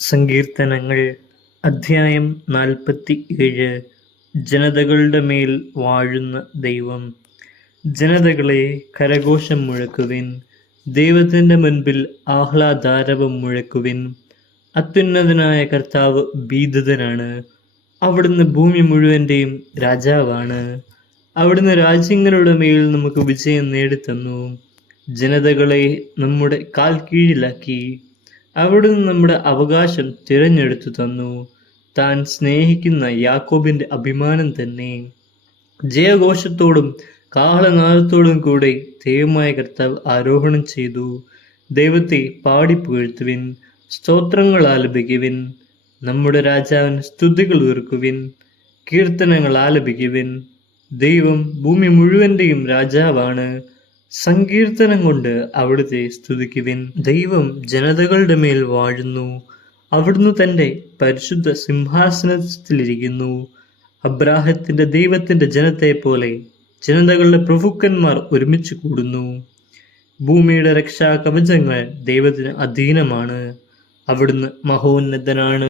സങ്കീർത്തനങ്ങൾ അധ്യായം 47. ജനതകളുടെ മേൽ വാഴുന്ന ദൈവം. ജനതകളെ, കരഘോഷം മുഴക്കുവിൻ, ദൈവത്തിൻ്റെ മുൻപിൽ ആഹ്ലാദാരവം മുഴക്കുവിൻ. അത്യുന്നതനായ കർത്താവ് ഭീതിതനാണ്. അവിടുന്ന് ഭൂമി മുഴുവൻ്റെയും രാജാവാണ്. അവിടുന്ന് രാജ്യങ്ങളുടെ മേൽ നമുക്ക് വിജയം നേടിത്തന്നു. ജനതകളെ നമ്മുടെ കാൽ കീഴിലാക്കി. അവിടുന്ന് നമ്മുടെ അവകാശം തിരഞ്ഞെടുത്തു തന്നു. താൻ സ്നേഹിക്കുന്ന യാക്കോബിൻ്റെ അഭിമാനം തന്നെ. ജയഘോഷത്തോടും കാഹളനാദത്തോടും കൂടെ ദൈവമായ കർത്താവ് ആരോഹണം ചെയ്തു. ദൈവത്തെ പാടിപ്പുകഴ്ത്തുവിൻ, സ്തോത്രങ്ങൾ ആലപിക്കുവിൻ. നമ്മുടെ രാജാവിന് സ്തുതികൾ ഉയർക്കുവിൻ, കീർത്തനങ്ങൾ ആലപിക്കുവിൻ. ദൈവം ഭൂമി മുഴുവൻ്റെയും രാജാവാണ്. സങ്കീർത്തനം കൊണ്ട് അവിടുത്തെ സ്തുതിക്കുവിൻ. ദൈവം ജനതകളുടെ മേൽ വാഴുന്നു. അവിടുന്ന് തൻ്റെ പരിശുദ്ധ സിംഹാസനത്തിലിരിക്കുന്നു. അബ്രാഹത്തിൻ്റെ ദൈവത്തിൻ്റെ ജനത്തെ പോലെ ജനതകളുടെ പ്രഭുക്കന്മാർ ഒരുമിച്ച് കൂടുന്നു. ഭൂമിയുടെ രക്ഷാകവചങ്ങൾ ദൈവത്തിന് അധീനമാണ്. അവിടുന്ന് മഹോന്നതനാണ്.